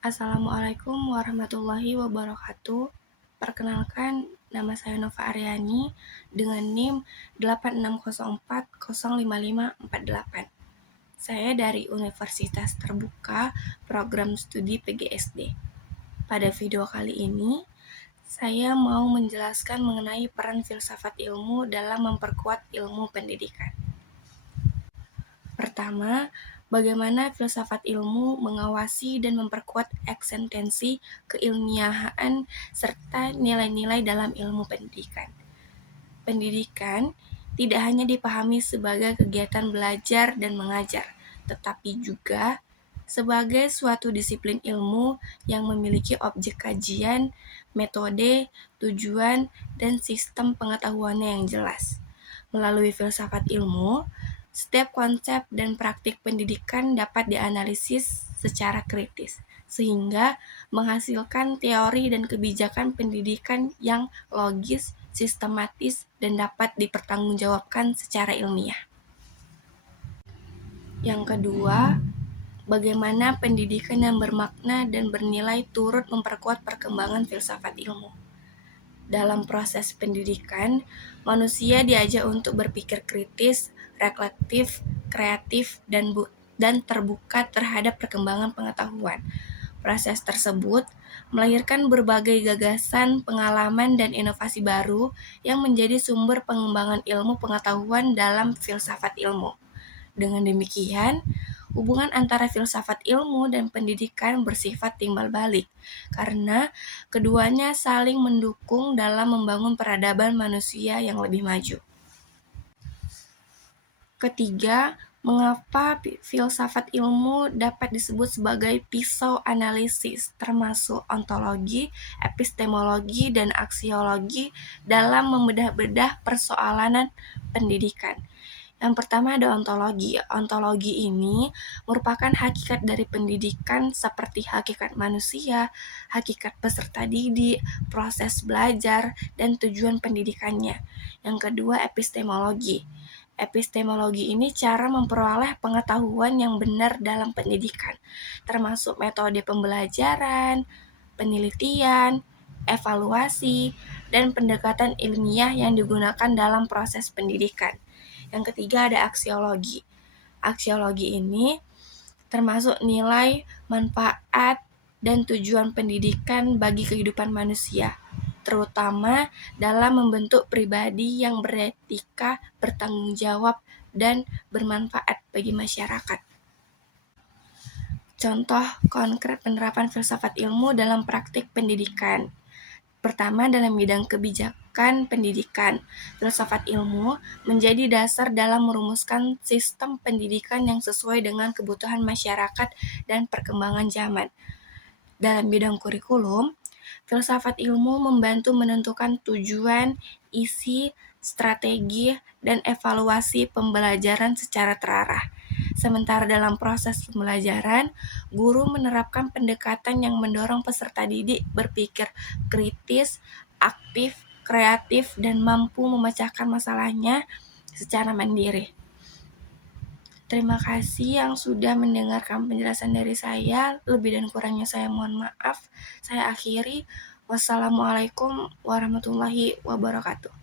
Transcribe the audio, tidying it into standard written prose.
Assalamualaikum warahmatullahi wabarakatuh. Perkenalkan, nama saya Nova Aryani dengan NIM 8604055548. Saya dari Universitas Terbuka Program Studi PGSD. Pada video kali ini, saya mau menjelaskan mengenai peran filsafat ilmu dalam memperkuat ilmu pendidikan. Pertama, bagaimana filsafat ilmu mengawasi dan memperkuat eksistensi keilmiahan serta nilai-nilai dalam ilmu pendidikan. Pendidikan tidak hanya dipahami sebagai kegiatan belajar dan mengajar, tetapi juga sebagai suatu disiplin ilmu yang memiliki objek kajian, metode, tujuan, dan sistem pengetahuannya yang jelas. Melalui filsafat ilmu, setiap konsep dan praktik pendidikan dapat dianalisis secara kritis, sehingga menghasilkan teori dan kebijakan pendidikan yang logis, sistematis, dan dapat dipertanggungjawabkan secara ilmiah. Yang kedua, bagaimana pendidikan yang bermakna dan bernilai turut memperkuat perkembangan filsafat ilmu. Dalam proses pendidikan, manusia diajak untuk berpikir kritis, reflektif, kreatif, dan terbuka terhadap perkembangan pengetahuan. Proses tersebut melahirkan berbagai gagasan, pengalaman, dan inovasi baru yang menjadi sumber pengembangan ilmu pengetahuan dalam filsafat ilmu. Dengan demikian, hubungan antara filsafat ilmu dan pendidikan bersifat timbal balik, karena keduanya saling mendukung dalam membangun peradaban manusia yang lebih maju. Ketiga, mengapa filsafat ilmu dapat disebut sebagai pisau analisis, termasuk ontologi, epistemologi, dan aksiologi dalam membedah-bedah persoalan pendidikan. Yang pertama ada ontologi. Ontologi ini merupakan hakikat dari pendidikan seperti hakikat manusia, hakikat peserta didik, proses belajar, dan tujuan pendidikannya. Yang kedua epistemologi. Epistemologi ini cara memperoleh pengetahuan yang benar dalam pendidikan, termasuk metode pembelajaran, penelitian, evaluasi, dan pendekatan ilmiah yang digunakan dalam proses pendidikan. Yang ketiga ada aksiologi. Aksiologi ini termasuk nilai, manfaat, dan tujuan pendidikan bagi kehidupan manusia, terutama dalam membentuk pribadi yang beretika, bertanggung jawab, dan bermanfaat bagi masyarakat. Contoh konkret penerapan filsafat ilmu dalam praktik pendidikan. Pertama, dalam bidang kebijakan pendidikan, filsafat ilmu menjadi dasar dalam merumuskan sistem pendidikan yang sesuai dengan kebutuhan masyarakat dan perkembangan zaman. Dalam bidang kurikulum, filsafat ilmu membantu menentukan tujuan, isi, strategi, dan evaluasi pembelajaran secara terarah. Sementara dalam proses pembelajaran, guru menerapkan pendekatan yang mendorong peserta didik berpikir kritis, aktif, kreatif, dan mampu memecahkan masalahnya secara mandiri. Terima kasih yang sudah mendengarkan penjelasan dari saya. Lebih dan kurangnya saya mohon maaf. Saya akhiri. Wassalamualaikum warahmatullahi wabarakatuh.